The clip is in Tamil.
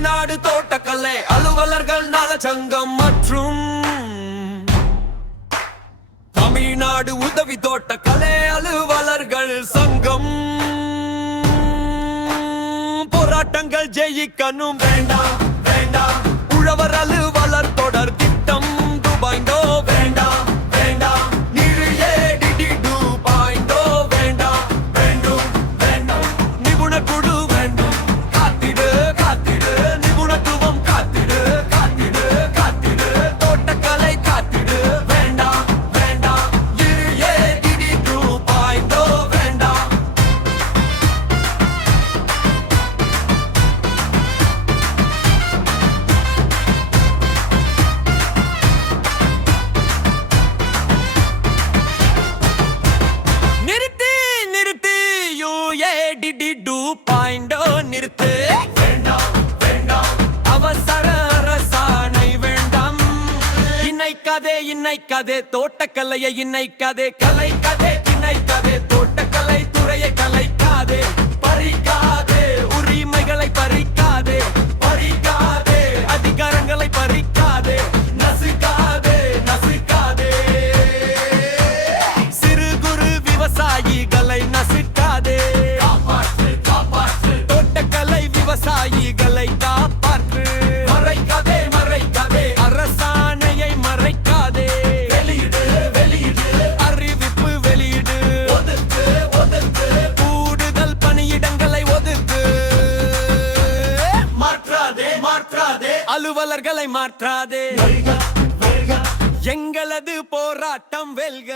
தமிழ்நாடு தோட்டக்கலை அலுவலர்கள் நலச்சங்கம் மற்றும் தமிழ்நாடு உதவி தோட்டக்கலை அலுவலர்கள் சங்கம். போராட்டங்கள் ஜெயிக்கணும். வேண்டாம் வேண்டாம். உழவர் அலுவலர் தொடர் டூ பாயிண்டோ நிறுத்து. வேண்டாம் வேண்டாம் அவசர அரசாணை வேண்டாம். இன்னைக்காதே இன்னைக்காதே தோட்டக்கலையை இன்னைக்காதே கதை இன்னைக்காதே தோட்ட விவசாயிகளை காப்பாற்று மறைக்காதே மறைக்காதே அரசாணையை மறைக்காதே. வெளியிடு வெளியிடு அறிவிப்பு வெளியிடு. ஒதுக்கு ஒதுக்கு. கூடுதல் பணியிடங்களை ஒதுக்கு. மாற்றாதே மாற்றாதே. அலுவலர்களை மாற்றாதே. எங்களது போராட்டம் வெல்க.